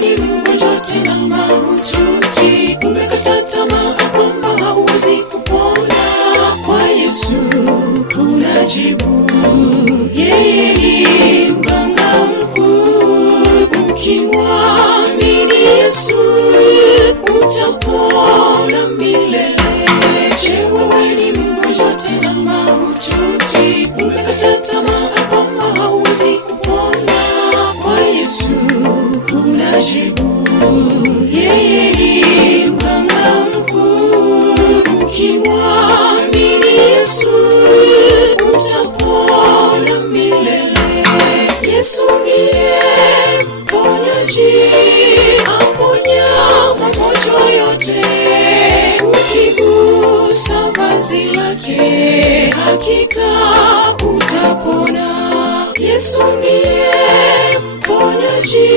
wewe ni mgonjwa tena mahututi, umekata tamaa kwamba hauwezi kupona, kwa Yesu kuna jibu. Yeye ni mganga mkuu, ukimwamini Yesu utapona milele. Je, wewe ni mgonjwa tena mahututi, umekata tamaa kwamba hauwezi kupona, kwa Yesu kuna jibu. Yeye ni mganga mkuu, ukimwamini Yesu utapona milele. Yesu ndiye mponyaji, aponya magonjwa yote. Ukigusa vazi lake hakika utapona. Yesu ndiye mponyaji,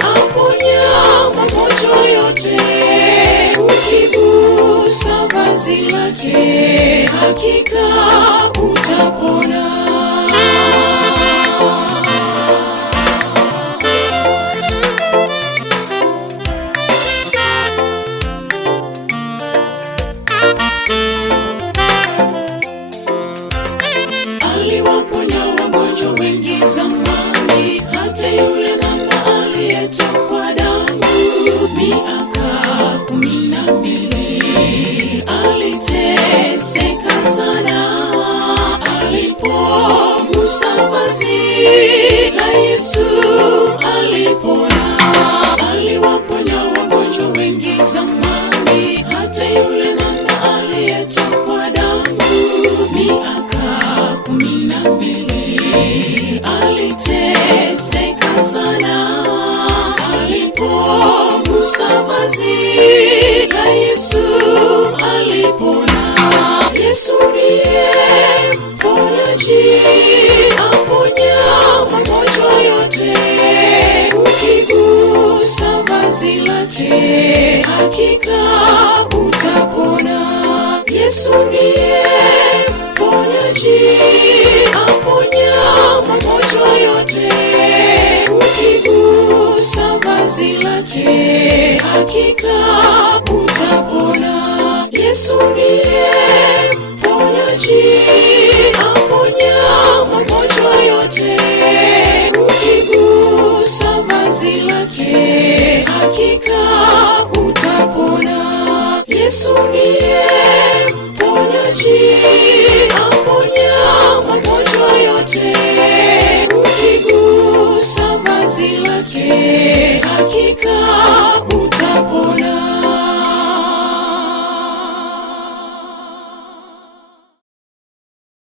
aponya magonjwa yote. Ukigusa vazi lake hakika utapona. Aliwaponya wagonjwa wengi zamani, hata yule mama aliyetokwa damu miaka 12. Aliteseka sana, alipogusa vazi la Yesu alipona. Aliwaponya wagonjwa wengi zamani, hata yule mama aliyetokwa damu miaka 12. Aliteseka sana, alipogusa vazi la Yesu alipona. Yesu ndiye mponyaji, aponya magonjwa yote. Ukigusa vazi lake hakika utapona. Yesu ndiye mponyaji, aponya magonjwa yote. Ukigusa vazi lake hakika utapona. Yesu ndiye mponyaji, aponya magonjwa yote. Ukigusa vazi lake hakika utapona. Yesu ndiye mponyaji.